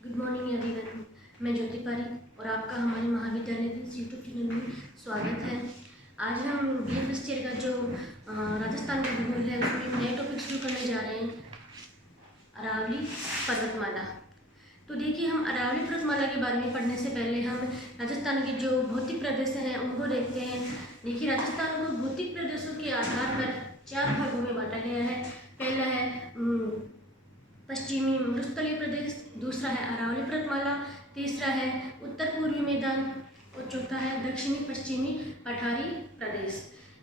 Good morning everyone. मैं ज्योति पारिक और आपका हमारे महाविद्यालय के इस यूट्यूब चैनल में स्वागत है। आज हम बी फर्स्ट ईयर का जो राजस्थान का भूगोल है उसमें नए टॉपिक शुरू करने जा रहे हैं, अरावली पर्वतमाला। तो देखिए, हम अरावली पर्वतमाला के बारे में पढ़ने से पहले हम राजस्थान के जो भौतिक प्रदेश हैं उनको देखते हैं। देखिए, राजस्थान को भौतिक प्रदेशों के आधार पर 4 भागों में बांटा गया है। पहला है पश्चिमी मरुस्थलीय प्रदेश, दूसरा है अरावली पर्वतमाला, तीसरा है उत्तर पूर्वी मैदान और चौथा है दक्षिणी पश्चिमी पठारी प्रदेश।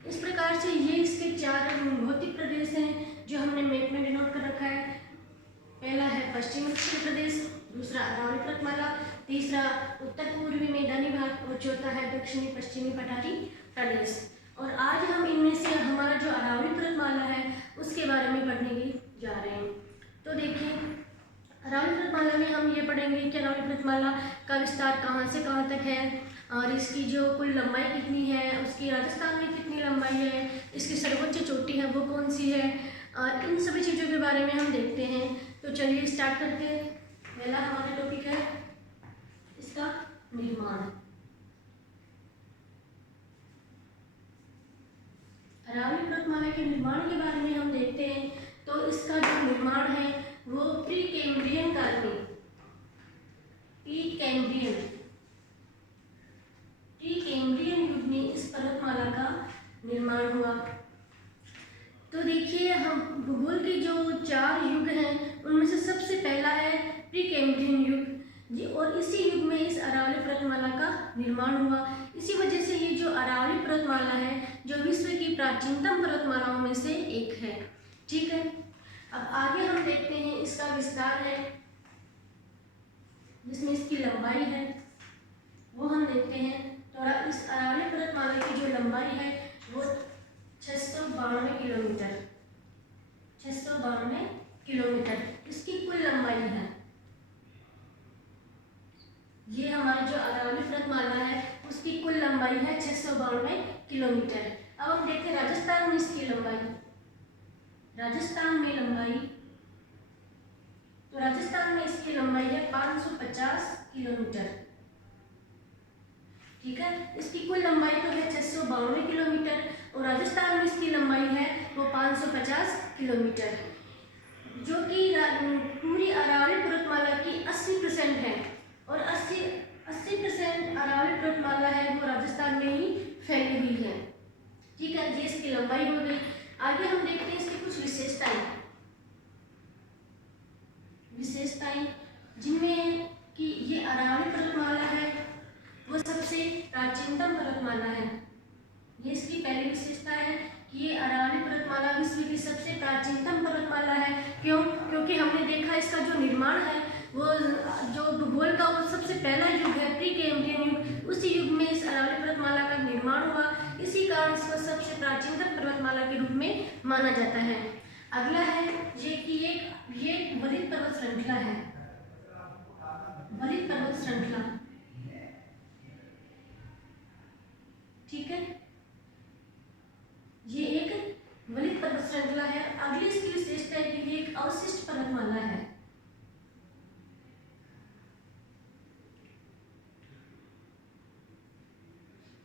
इस प्रकार से ये इसके 4 भौतिक प्रदेश हैं जो हमने मैप में डिनोट कर रखा है। पहला है पश्चिमी मरुस्थलीय प्रदेश, दूसरा अरावली पर्वतमाला, तीसरा उत्तर पूर्वी मैदानी भाग और चौथा है दक्षिणी पश्चिमी पठारी प्रदेश। और आज हम इनमें से हमारा जो अरावली पर्वतमाला है उसके बारे में पढ़ने जा रहे हैं। तो देखिए, अरावली पर्वतमाला में हम ये पढ़ेंगे कि अरावली पर्वतमाला का विस्तार कहाँ से कहाँ तक है और इसकी जो कुल लंबाई कितनी है, उसकी राजस्थान में कितनी लंबाई है, इसकी सर्वोच्च चोटी है वो कौन सी है, और इन सभी चीज़ों के बारे में हम देखते हैं। तो चलिए स्टार्ट करते हैं। पहला हमारा टॉपिक है इसका निर्माण। अरावली पर्वतमाला के निर्माण के बारे में हम देखते हैं। तो इसका जो निर्माण है वो प्री कैम्ब्रियन काल में, प्री कैम्ब्रियन युग में इस पर्वतमाला का निर्माण हुआ। तो देखिए, हम भूगोल के जो 4 युग हैं उनमें से सबसे पहला है प्री कैम्ब्रियन युग, और इसी युग में इस अरावली पर्वतमाला का निर्माण हुआ। इसी वजह से ये जो अरावली पर्वतमाला है जो विश्व की प्राचीनतम पर्वतमालाओं में से एक है। ठीक है, अब आगे हम देखते हैं इसका विस्तार है जिसमें इसकी लंबाई है वो हम देखते हैं। तो इस अरावली पर्वतमाला की जो लंबाई है वो 692 किलोमीटर, 692 किलोमीटर इसकी कुल लंबाई है। ये हमारी जो अरावली पर्वतमाला है उसकी कुल लंबाई है 692 किलोमीटर। अब हम देखते हैं राजस्थान में इसकी लंबाई। राजस्थान में लंबाई, तो राजस्थान में इसकी लंबाई है 550 किलोमीटर। ठीक है, इसकी कुल लंबाई तो है 692 किलोमीटर और राजस्थान में इसकी लंबाई है वो 550 किलोमीटर, जो कि पूरी अरावली पर्वतमाला की 80% है। और 80% अरावली पर्वतमाला है वो राजस्थान में ही फैली हुई है। ठीक है, ये इसकी लंबाई हो गई। आगे हम देखते हैं इसकी कुछ विशेषताएं जिनमें कि ये अरावली पर्वतमाला है वो सबसे प्राचीनतम पर्वतमाला है। ये इसकी पहली विशेषता है कि ये अरावली पर्वतमाला विश्व की सबसे प्राचीनतम पर्वतमाला है। क्यों? क्योंकि हमने देखा इसका जो निर्माण है वो जो भूगोल का वो सबसे पहला युग है प्री कैम्ब्रियन युग, उसी युग में इस अरावली पर्वतमाला का निर्माण हुआ। इसी कारण इसको सबसे प्राचीनतम पर्वतमाला के रूप में माना जाता है। अगला है ये कि ये वलित पर्वत श्रृंखला है, वलित पर्वत श्रृंखला। ठीक है, ये एक वलित पर्वत श्रृंखला है। अगली इसकी विशेषता है कि ये एक अवशिष्ट पर्वतमाला है।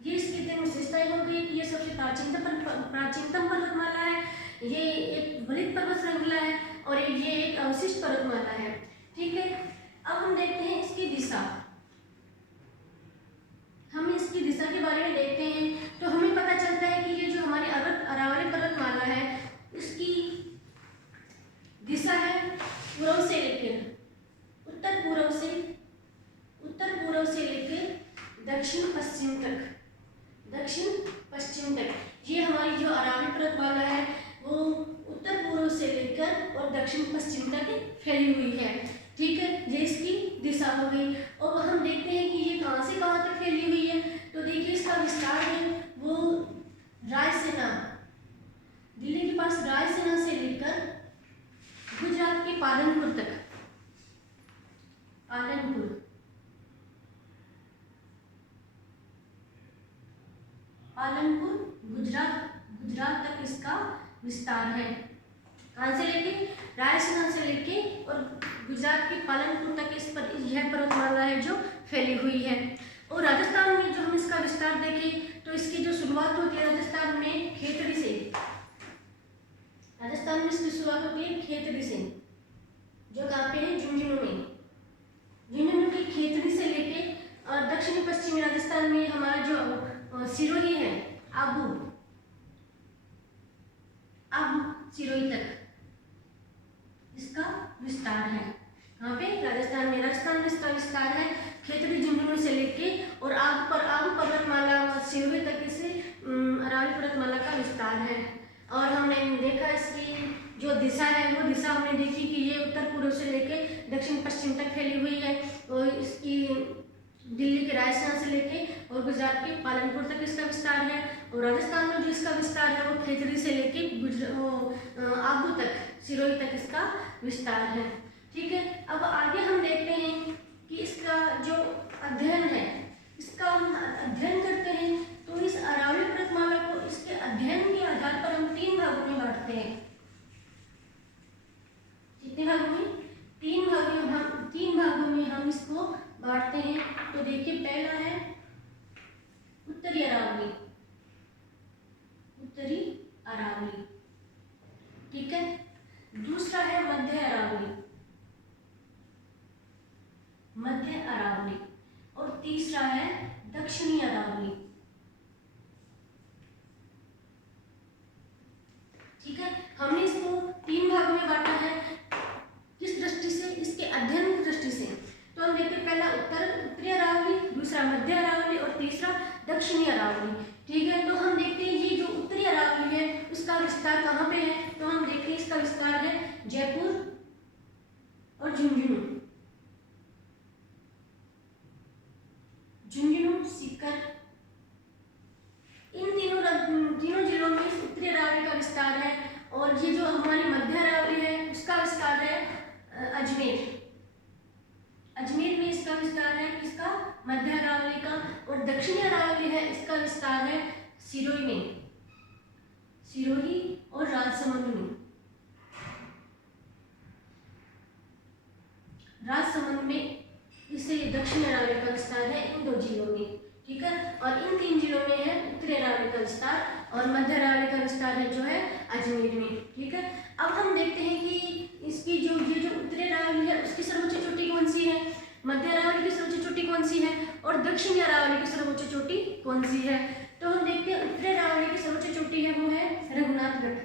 ये इसकी 3 विशेषताएं हो गई कि ये सबसे प्राचीनतम पर्वतमाला है, ये एक वलित पर्वत श्रृंखला है और ये एक अवशिष्ट पर्वतमाला है। ठीक है, अब हम देखते हैं इसकी दिशा। हम इसकी दिशा के बारे में देखते हैं तो हमें पता चलता है कि ये जो हमारी अरावली पर्वतमाला है इसकी दिशा है पूर्व से लेकर उत्तर पूर्व से लेकर दक्षिण पश्चिम तक। ये हमारी जो अरावली पर्वतमाला है वो उत्तर पूर्व से लेकर और दक्षिण पश्चिम तक फैली हुई है। ठीक है, ये इसकी दिशा हो गई। और हम देखते हैं कि ये कहाँ से कहाँ तक फैली हुई है। तो देखिए, इसका विस्तार है वो रायसेना, दिल्ली के पास रायसेना से लेकर गुजरात के पालनपुर तक, गुजरात तक इसका विस्तार है। कहाँ से लेके? रायसेना से लेके और गुजरात के पालनपुर तक इस पर यह पर्वतमाला है जो फैली हुई है। और राजस्थान में जो हम इसका विस्तार देखें तो इसकी जो शुरुआत होती है राजस्थान में खेतड़ी से, राजस्थान में इसकी शुरुआत होती है खेतड़ी से, जो कहाँ पे है, झुंझुनू में। झुंझुनू की खेतड़ी से लेके और दक्षिणी पश्चिमी राजस्थान में हमारा जो सिरोही है, आबू सिरोही तक इसका विस्तार है। कहाँ पे, राजस्थान में। राजस्थान में इसका विस्तार है खेतड़ी झुंझुनू से लेके और आबू पर्वतमाला सिरोही तक इसे अरावली पर्वतमाला का विस्तार है। और हमने देखा इसकी जो दिशा है वो दिशा हमने देखी कि ये उत्तर पूर्व से लेके दक्षिण पश्चिम तक फैली हुई है। और इसकी दिल्ली के राजस्थान से लेके और गुजरात के पालनपुर तक इसका विस्तार है। और राजस्थान में जो इसका विस्तार है वो खेतड़ी से लेके आबू तक, सिरोही तक इसका विस्तार है। ठीक है, अब आगे हम देखते हैं कि इसका जो अध्ययन है, इसका हम अध्ययन करते हैं तो इस अरावली पर्वतमाला को इसके अध्ययन के आधार पर हम 3 भागों में बांटते हैं। कितने भागों में? 3 भागों में हम इसको बांटते हैं। तो देखिए, पहला है उत्तरी अरावली, ठीक है। दूसरा है मध्य अरावली और तीसरा है दक्षिणी अरावली, ठीक है। हमने इसको 3 भागों में बांटा है। किस दृष्टि से? इसके अध्ययन की दृष्टि से। तो हम देखते हैं, पहला उत्तरी अरावली, दूसरा मध्य अरावली और तीसरा दक्षिणी अरावली, ठीक है। तो हम देखते हैं ये जो उत्तरी अरावली है उसका विस्तार कहाँ पे है? तो हम देखते हैं इसका विस्तार है जयपुर और झुंझुनू, सीकर, इन तीनों जिलों में इस उत्तरी अरावली का विस्तार है। और ये जो हमारी मध्य अरावली है उसका विस्तार है अजमेर में इसका विस्तार है, किसका? मध्य अरावली का। और दक्षिणी अरावली है, इसका विस्तार है सिरोही में, सिरोही और राजसमंद में। राजसमंद में इसे दक्षिण अरावली का विस्तार है इन 2 जिलों में, ठीक है। और इन 3 जिलों में है उत्तरी अरावली का विस्तार और मध्य अरावली का विस्तार है जो है अजमेर में, ठीक है। अब हम देखते हैं कि इसकी जो ये जो उत्तरी अरावली है उसकी सर्वोच्च चोटी कौन सी है, मध्य अरावली की सर्वोच्च चोटी कौन सी है और दक्षिणी अरावली की सर्वोच्च चोटी कौन सी है। तो हम देखते हैं उत्तरी अरावली की सर्वोच्च चोटी है वो है रघुनाथगढ़,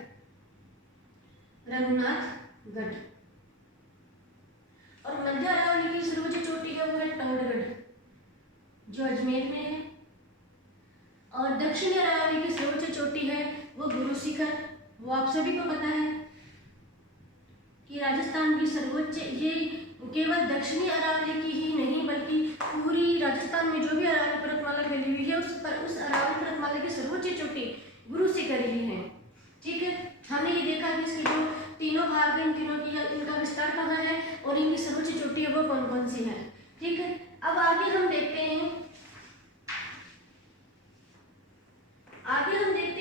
और मध्य अरावली की सर्वोच्च चोटी है वो है टंगड़गढ़ जो अजमेर में है। और दक्षिणी अरावली की सर्वोच्च चोटी है वो गुरु शिखर। वो आप सभी को पता है कि राजस्थान की सर्वोच्च, ये केवल दक्षिणी अरावली की ही नहीं बल्कि पूरी राजस्थान में जो भी अरावली पर्वतमाला फैली हुई है उस अरावली पर्वतमाला की सर्वोच्च चोटी गुरु शिखर ही है, ठीक है। हमने ये देखा कि इसकी जो तीनों भाग हैं, इन तीनों की इनका विस्तार कहाँ है और इनकी सर्वोच्च चोटी है वो कौन कौन सी है, ठीक है। अब आगे हम देखते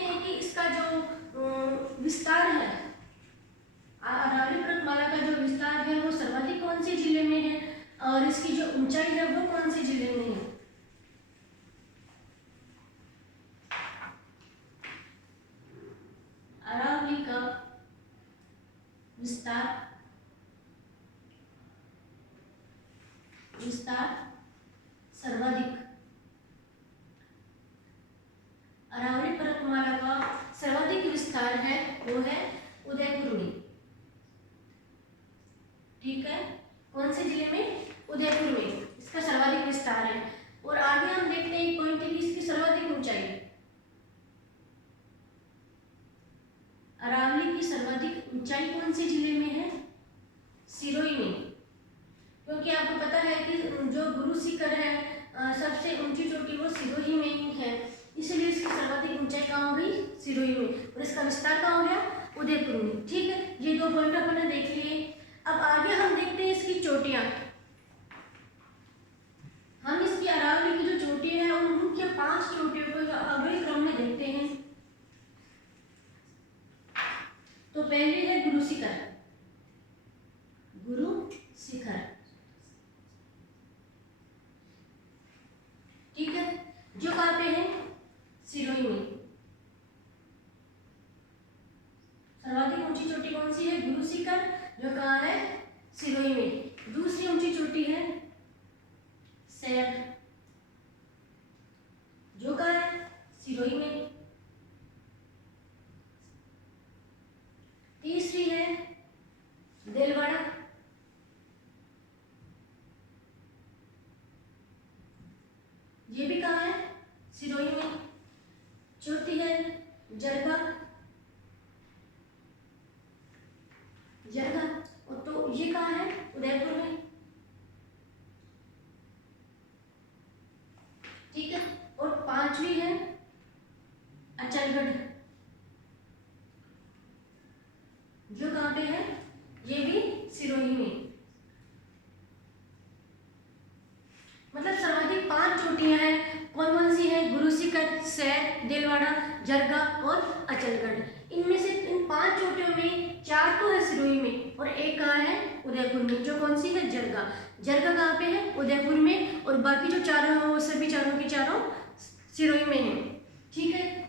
हैं कि इसका जो विस्तार है, अरावली पर्वतमाला का जो विस्तार है वो सर्वाधिक कौन से जिले में है और इसकी जो ऊंचाई है वो कौन से जिले में है। अरावली का विस्तार सर्वाधिक, अरावली पर्वतमाला का सर्वाधिक विस्तार है वो है उदयपुर में, ठीक है। कौन से जिले में? उदयपुर में इसका सर्वाधिक विस्तार है। और आगे हम देखते हैं एक पॉइंट की इसकी सर्वाधिक ऊंचाई, अरावली की सर्वाधिक ऊंचाई कौन से जिले में है? सिरोही में, क्योंकि आपको पता है कि जो गुरु शिखर है सबसे ऊंची चोटी वो सिरोही में ही है, इसलिए इसकी सर्वाधिक ऊंचाई कहाँ हो गई? सिरोही में। और इसका विस्तार कहाँ हो गया? उदयपुर में, ठीक है। ये 2 पॉइंट अपन ने देख लिए। अब आगे हम देखते हैं इसकी चोटियां। हम इसकी अरावली की जो चोटी है उन मुख्य 5 चोटियों को अगले क्रम में देखते हैं। तो पहली है गुरु शिखर, ये भी कहाँ है, सिरोही में। चौथी है जरगा, जरगा, और तो ये कहाँ है, उदयपुर में। ठीक है, और पांचवी है अचलगढ़, जो कहाँ पे है, ये भी सिरोही में। मतलब सर्वाधिक 5 चोटियां हैं, कौन कौन सी है, गुरु शिखर, सैर, दिलवाड़ा, जरगा और अचलगढ़। इनमें से इन 5 चोटियों में 4 तो है सिरोही में और एक कहाँ है, उदयपुर में, जो कौन सी है, जरगा। जरगा कहाँ पे है, उदयपुर में, और बाकी जो चारों हैं वो सभी चारों की चारों सिरोही में है। ठीक है,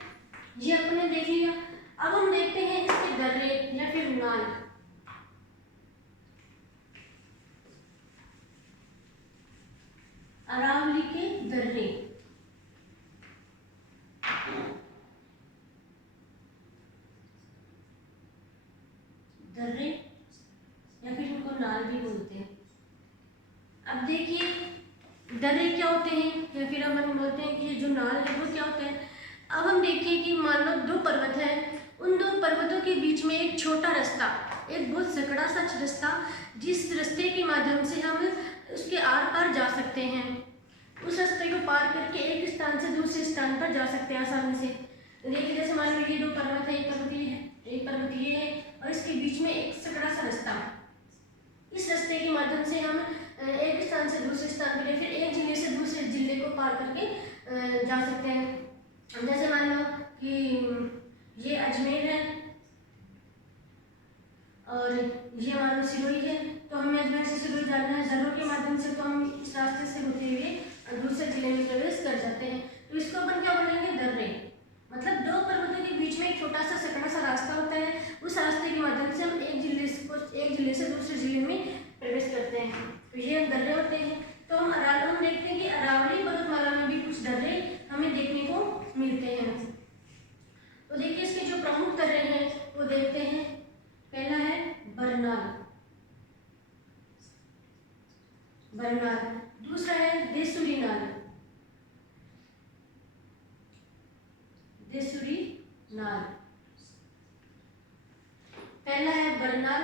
ये अपने देख लिया। अब हम देखते हैं इसके दर्रे या फिर नाल। अरावली के दर्रे, दर्रे या फिर इनको नाल भी बोलते हैं। अब देखिए दर्रे क्या होते हैं या फिर हम बोलते हैं कि जो नाल है वो क्या होता है। अब हम देखिए कि मान लो 2 पर्वत है, उन 2 पर्वतों के बीच में एक छोटा रास्ता, एक बहुत सकड़ा सा रास्ता, जिस रास्ते के माध्यम से हम उसके आर पार जा सकते हैं। उस रास्ते को पार करके एक स्थान से दूसरे स्थान पर जा सकते हैं आसानी से। देखिए जैसे मान लो ये 2 पर्वत है, एक पर्वत ये है, एक पर्वत ये है, और इसके बीच में एक सकड़ा सा रास्ता। इस रास्ते के माध्यम से हम एक स्थान से दूसरे स्थान पर या फिर एक जिले से दूसरे जिले को पार करके जा सकते हैं। जैसे मान लो कि ये अजमेर है और ये मान लो सिरोही है, तो हमें अजमेर से सिरोही जाना है, जरूर के माध्यम से, तो हम इस रास्ते से होते हुए दूसरे जिले में प्रवेश कर जाते हैं। तो इसको अपन क्या बोलेंगे, दर्रे। मतलब 2 पर्वतों के बीच में एक छोटा सा सकड़ा सा रास्ता होता है, उस रास्ते के माध्यम से हम एक जिले से दूसरे जिले में प्रवेश करते हैं, तो ये दर्रे होते हैं। तो हम देखते हैं कि अरावली पर्वतमाला में भी कुछ दर्रे हमें देखने को मिलते हैं। तो देखिए इसके जो प्रमुख दर्रे हैं वो देखते हैं। पहला है बरनाल, बरनाल। दूसरा है देसुरी नाल, देसुरी नाल। पहला है बरनाल,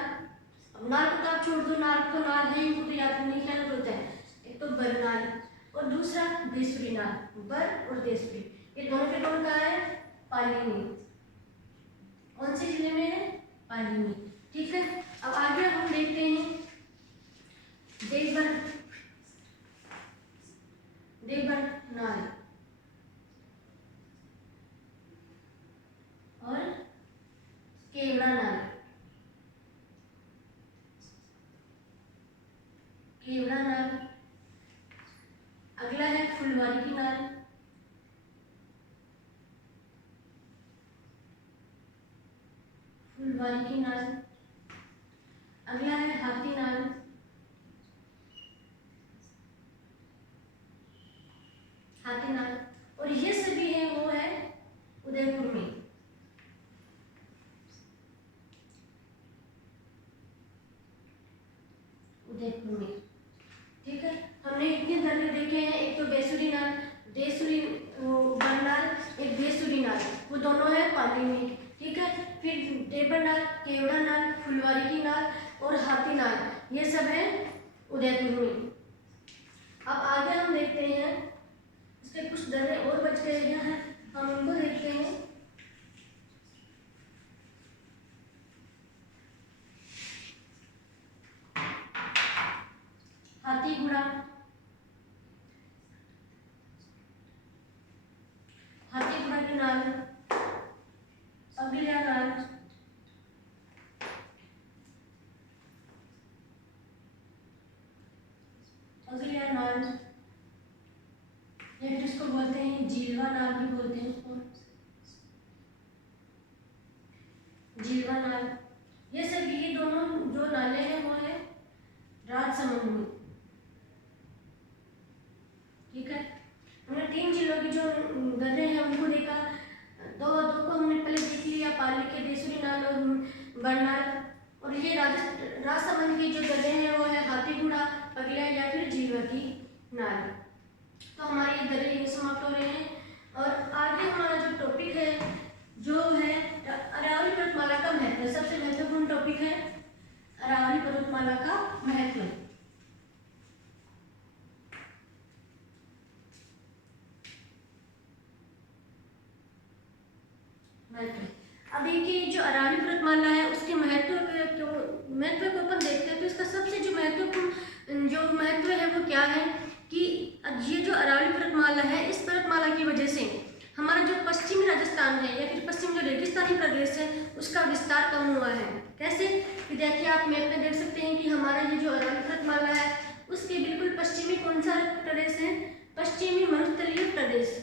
अब नाल को तो आप छोड़ दो, नाल तो नाल है, इनको तो याद नहीं क्या होता है। एक तो बरनाल और दूसरा देसुरी नाल, बर और देसुरी, ये दोनों के दोनों कहाँ है, पाली में। कौन से जिले में है, पाली में। ठीक है, अब आगे हम देखते हैं देवघर, देवघर नाल और केवड़ा नाल, केवड़ा नाल। अगला है फुलवारी की नाल, फुलवारी की नाल। अगला है हाथी नाल, हाथी नाल। और ये सभी है वो है उदयपुर में। उदयपुर में, ठीक है। हमने इतने दर्रे देखे हैं, एक तो बेसुरी नाल, देसुरी बरनाल, एक देसुरी नाल, वो दोनों है पाली में। ठीक है, फिर देवर नाल, केवड़ा नाल, फुलवारी की नाल और हाथी नाल, ये सब है उदयपुर में। अब आगे हम देखते हैं इसके कुछ दर्रे और बच गए हैं, हम उनको देखते हैं। हाथीगुड़ा, हाथीगुड़ा की नाल, अगलिया नाल, अगलिया नाल, या फिर इसको बोलते हैं झीलवा नाल भी बोलते हैं उसको, झीलवा नाल। ये सब ये दोनों जो नाले हैं वो है राजसमंद में। ठीक है, हमने 3 जिलों की जो दर्रे हैं उनको देखा, दो को हमने पहले देख लिया, पाली के देसुरी नाल और बरनाल। और ये राजसमंद के जो दर्रे हैं वो है हाथीगुड़ा, अगला या फिर झीलवा की नाल। तो हमारे ये दरे यही समाप्त हो रहे हैं। और आगे हमारा जो टॉपिक है जो है अरावली पर्वतमाला का महत्व, सबसे महत्वपूर्ण टॉपिक है अरावली पर्वतमाला का महत्व। अब देखिए जो अरावली पर्वतमाला है उसके महत्व को अपन देखते हैं। तो इसका सबसे जो महत्वपूर्ण जो महत्व है वो क्या है कि ये जो अरावली पर्वतमाला है, इस पर्वतमाला की वजह से हमारा जो पश्चिमी राजस्थान है या फिर पश्चिम जो रेगिस्तानी प्रदेश है उसका विस्तार कम हुआ है। कैसे कि देखिए आप मैप में देख सकते हैं कि हमारा ये जो अरावली पर्वतमाला है उसके बिल्कुल पश्चिमी कौन सा प्रदेश है, पश्चिमी मरुस्थलीय प्रदेश।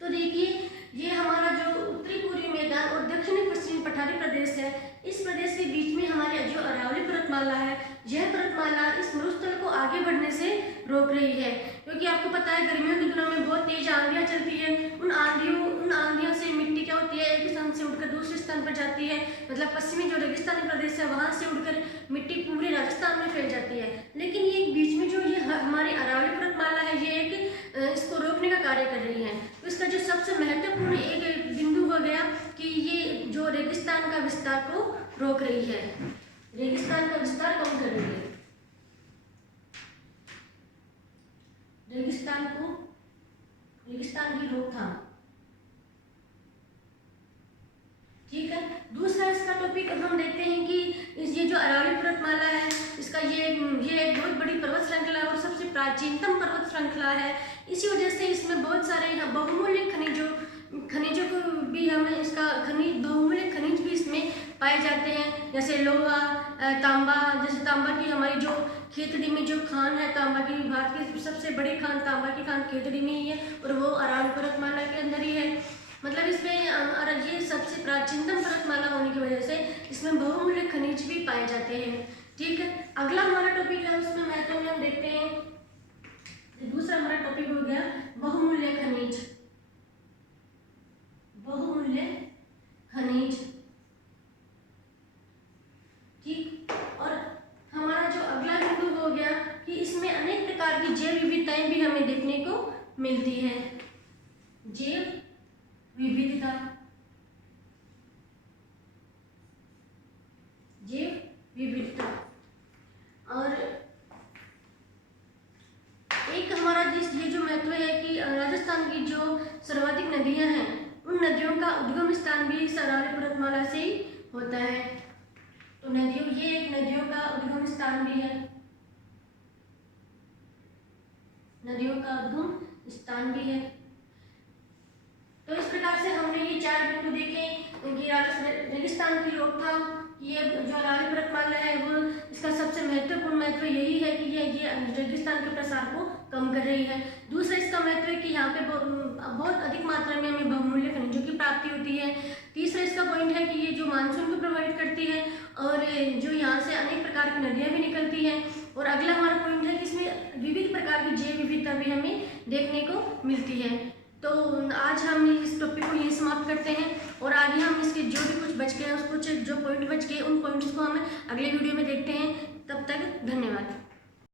तो देखिए ये हमारा जो उत्तरी पूर्वी मैदान और दक्षिणी पश्चिमी पठारी प्रदेश है, इस प्रदेश के बीच में हमारी जो अरावली पर्वतमाला है, यह पर्वतमाला इस मरुस्थल को आगे बढ़ने से रोक रही है। क्योंकि आपको पता है गर्मियों के दिनों में बहुत तेज आंधियां चलती है। उन आंधियों से मिट्टी क्या होती है, एक स्थान से उड़कर दूसरे स्थान पर जाती है। मतलब पश्चिमी जो रेगिस्तानी प्रदेश है वहां से उड़कर मिट्टी पूरे राजस्थान में फैल जाती है। लेकिन ये बीच में जो ये हमारी अरावली पर्वतमाला है ये एक इसको रोकने का कार्य कर रही है। तो इसका जो सबसे महत्वपूर्ण एक बिंदु हो गया कि ये जो रेगिस्तान का विस्तार को रोक रही है, रेगिस्तान का विस्तार कम कर रही है, रेगिस्तान की रोकथाम। ठीक है, दूसरा इसका टॉपिक अब हम देखते हैं कि ये जो अरावली पर्वतमाला है इसका ये एक बहुत बड़ी पर्वत श्रृंखला है और सबसे प्राचीनतम पर्वत श्रृंखला है। इसी वजह से इसमें बहुत सारे बहुमूल्य खनिजों को भी हमें इसका बहुमूल्य खनिज भी इसमें पाए जाते हैं, जैसे लोहा, तांबा। जैसे तांबा की हमारी जो खेतड़ी में जो खान है, तांबा की भारत की सबसे बड़ी खान तांबा की खान खेतड़ी में ही है और वो अरावली पर्वतमाला के अंदर ही है। मतलब इसमें ये सबसे प्राचीनतम पर्वतमाला होने की वजह से इसमें बहुमूल्य खनिज भी पाए जाते हैं। ठीक है, अगला हमारा टॉपिक है उसमें महत्व में हम देखते हैं। दूसरा हमारा टॉपिक हो गया बहुमूल्य खनिज। बहुमूल्य खनिज, ठीक। और हमारा जो अगला बिंदु हो गया कि इसमें अनेक प्रकार की जैव विविधताएं भी हमें देखने को मिलती है। जैव विविधता, जैव विविधता। और एक हमारा ये जो महत्व है कि राजस्थान की जो सर्वाधिक नदियां हैं उन नदियों का उद्गम स्थान भी इस अरावली पर्वतमाला से ही होता है। तो ये एक नदियों का उद्गम स्थान भी है, नदियों का उद्गम स्थान भी है। तो इस प्रकार से हमने ये 4 बिंदु देखे कि रेगिस्तान की रोकथाम, ये जो अरावली पर्वतमाला है वो इसका सबसे महत्वपूर्ण महत्व यही है कि ये रेगिस्तान के प्रसार को कम कर रही है। दूसरा इसका महत्व है कि यहाँ पे बहुत अधिक मात्रा में हमें बहुमूल्य खनिजों की प्राप्ति होती है। तीसरा इसका पॉइंट है कि ये जो मानसून को प्रभावित करती है और जो यहाँ से अनेक प्रकार की नदियाँ भी निकलती हैं। और अगला हमारा पॉइंट है कि इसमें विविध प्रकार की जैव विविधता भी हमें देखने को मिलती है। तो आज हम इस टॉपिक को यही समाप्त करते हैं और आगे हम इसके जो भी कुछ बच गए, जो पॉइंट बच गए उन पॉइंट्स को हम अगले वीडियो में देखते हैं। तब तक धन्यवाद।